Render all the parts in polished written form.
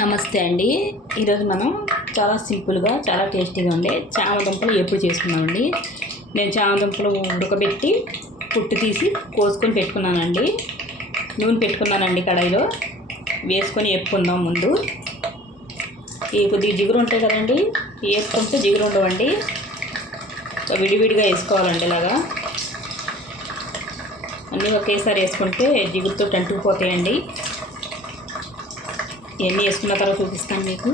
నమస్తే అండి. ఈరోజు మనం చాలా సింపుల్గా చాలా టేస్టీగా ఉండే చామదుంపలు ఎప్పుడు చేసుకున్నామండి. నేను చామదుంపలు ఉడకబెట్టి పుట్టు తీసి కోసుకొని పెట్టుకున్నానండి. నూనె పెట్టుకున్నానండి, కడాయిలో వేసుకొని వేపుకుందాం. ముందు ఈ కొద్దిగా జిగురు ఉంటాయి కదండి, వేసుకుంటే జిగురు ఉండవండి. విడివిడిగా వేసుకోవాలండి. ఇలాగా అన్నీ ఒకేసారి వేసుకుంటే జిగురుతో అంటుకుపోతాయండి. ఇవన్నీ వేసుకున్న తర్వాత చూపిస్తాను మీకు.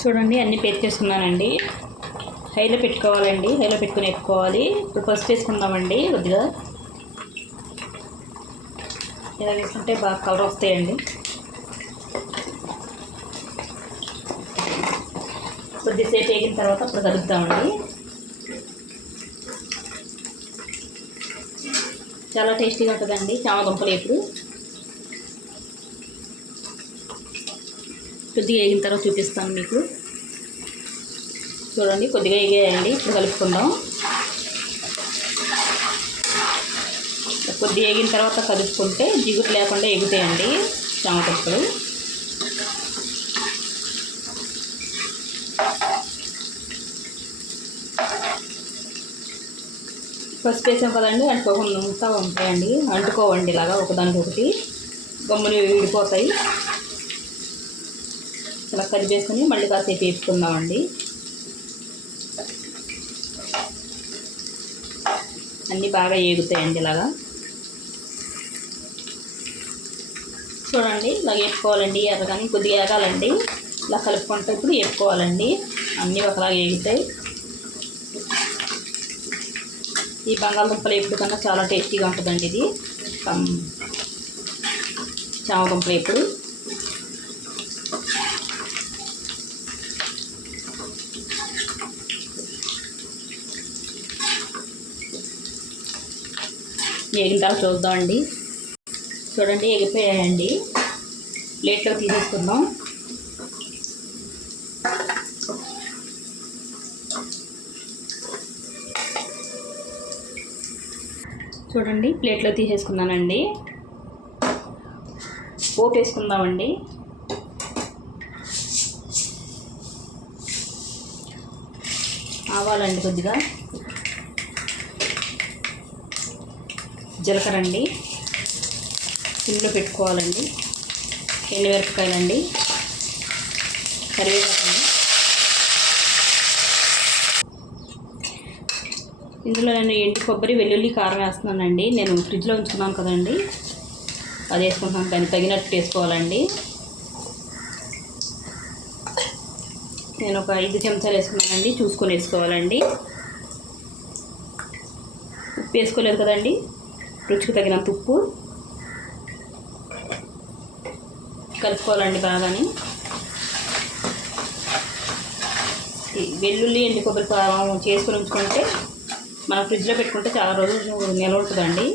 చూడండి, అన్నీ చేసుకున్నానండి. హైలో పెట్టుకోవాలండి, హైలో పెట్టుకుని వేసుకోవాలి. ఇప్పుడు పసుపు వేసుకుందామండి. కొద్దిగా ఇలా వేసుకుంటే బాగా కలర్ వస్తాయండి. కొద్దిసేపు వేగిన తర్వాత అప్పుడు కలుపుతామండి. చాలా టేస్టీగా ఉంటుందండి చామదుంపలు ఎప్పుడు. కొద్దిగా వేగిన తర్వాత చూపిస్తాను మీకు. చూడండి, కొద్దిగా వేగేయండి. ఇప్పుడు కలుపుకుందాం. కొద్దిగా వేగిన తర్వాత కలుపుకుంటే జిగురు లేకుండా ఎగుతాయండి చామదుంపలు. పసుపు వేసాం కదండి, అంటుకోకుండా ఉంటాయండి. అంటుకోవండి ఇలాగా ఒకదానికొకటి, గమ్ముని విడిపోతాయి. ఇలా కలిపేసుకొని మళ్ళీ కాసేపు వేపుకుందామండి. అన్నీ బాగా వేగుతాయండి ఇలాగా. చూడండి, ఇలా వేపుకోవాలండి. ఎర్రగాని కొద్దిగా వేగాలండి. ఇలా కలుపుకుంటే ఇప్పుడు వేపుకోవాలండి. అన్నీ ఒకలాగా వేగుతాయి. ఈ బంగాళదుంపలు ఎప్పుడు కన్నా చాలా టేస్టీగా ఉంటుందండి ఇది చామదుంపలు ఎప్పుడు. వేగిన తర్వాత చూద్దామండి. చూడండి, ఎగిపోయాయండి. ప్లేట్లో తీసేసుకుందాం. చూడండి, ప్లేట్లో తీసేసుకున్నానండి. పోపు వేసుకుందామండి. ఆవాలండి, కొద్దిగా జీలకర్ర అండి, సిమ్లో పెట్టుకోవాలండి. ఎండుమిరపకాయలండి, కరివేపాకండి. ఇందులో నేను ఎండు కొబ్బరి, వెల్లుల్లి, కారం వేస్తున్నానండి. నేను ఫ్రిడ్జ్లో ఉంచుకున్నాను కదండి, అది వేసుకుంటున్నాను. దానికి తగినట్టు వేసుకోవాలండి. నేను ఒక 5 చెంచాలు వేసుకున్నానండి, చూసుకొని వేసుకోవాలండి. ఉప్పు వేసుకోలేదు కదండి, రుచికి తగినంత ఉప్పు కలుపుకోవాలండి బాగాని. వెల్లుల్లి, ఎండు కొబ్బరి కారం చేసుకొని ఉంచుకుంటే మనం ఫ్రిడ్జ్లో పెట్టుకుంటే చాలా రోజులు నిల్వ ఉంటుందండి.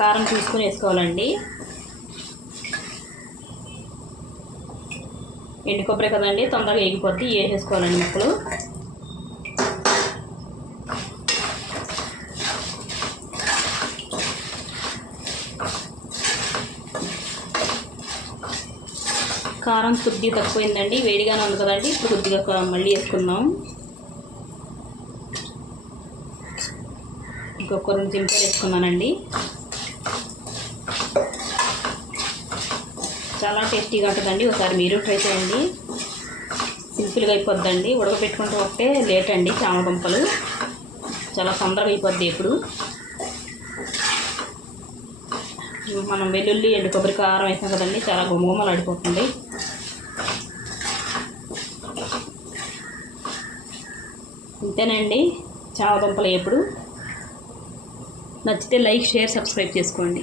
కారం చూసుకొని వేసుకోవాలండి. ఎండు కొబ్బరి కదండి, తొందరగా వేగిపోద్ది. వేసేసుకోవాలండి ముక్కలు. కారం కొద్దిగా తక్కువైందండి, వేడిగానే ఉంది కదండి. ఇప్పుడు కొద్దిగా మళ్ళీ వేసుకుందాం. ఇంకొక 2 చెంచాలు వేసుకున్నానండి. చాలా టేస్టీగా ఉంటుందండి. ఒకసారి మీరు ట్రై చేయండి. సింపుల్గా అయిపోద్దండి. ఉడకపెట్టుకుంటూ ఒకటే లేట్ అండి. చామదుంపలు చాలా తొందరగా అయిపోద్ది. ఎప్పుడు మనం వెల్లుల్లి, ఎండు కొబ్బరి, కారం వేసాం కదండి, చాలా గుమగుమలు ఆడిపోతుంది. ఇంతేనండి చామదుంపలు ఎప్పుడు. నచ్చితే లైక్, షేర్, సబ్స్క్రైబ్ చేసుకోండి.